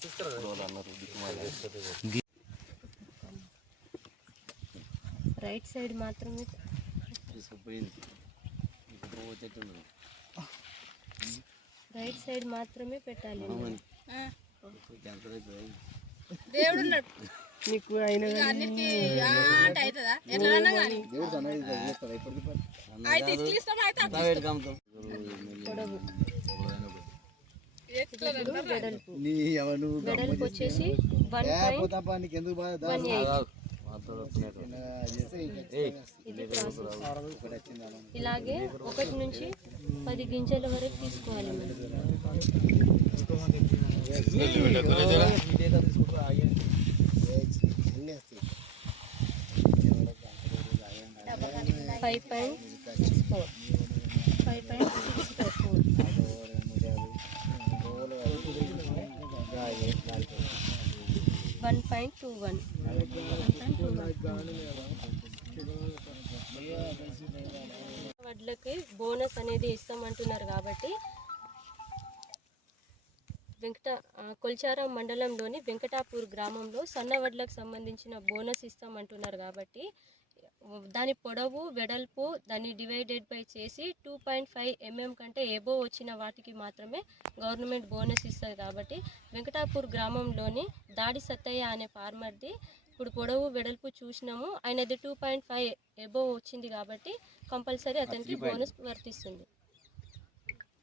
చూస్తారు right side మాత్రమే. Right side మాత్రమే పెట్టాలి. దేవుడు నీకు అయిన పొడవు. వెడల్పు నీ ఎవరు వెడల్పు వచ్చేసి వన్ వన్ ఎయిట్ ఇలాగే ఒకటి నుంచి పది గింజల వరకు తీసుకోవాలి మనం five point four five point one point two one. వడ్లకి bonus అనేది ఇస్తామంటున్నారు కాబట్టి వెంకట కొల్చారం మండలంలోని వెంకటాపూర్ గ్రామంలో సన్న వడ్లకు సంబంధించిన బోనస్ ఇస్తామంటున్నారు కాబట్టి దాని పొడవు వెడల్పు దాన్ని డివైడెడ్ బై చేసి టూ పాయింట్ ఫైవ్ ఎంఎం కంటే ఎబో వచ్చిన వాటికి మాత్రమే గవర్నమెంట్ బోనస్ ఇస్తుంది కాబట్టి వెంకటాపూర్ గ్రామంలోని దాడి సత్తయ్య అనే ఫార్మర్ది ఇప్పుడు పొడవు వెడల్పు చూసినాము. ఆయనది టూ పాయింట్ ఫైవ్ ఎబో వచ్చింది కాబట్టి కంపల్సరీ అతనికి బోనస్ వర్తిస్తుంది.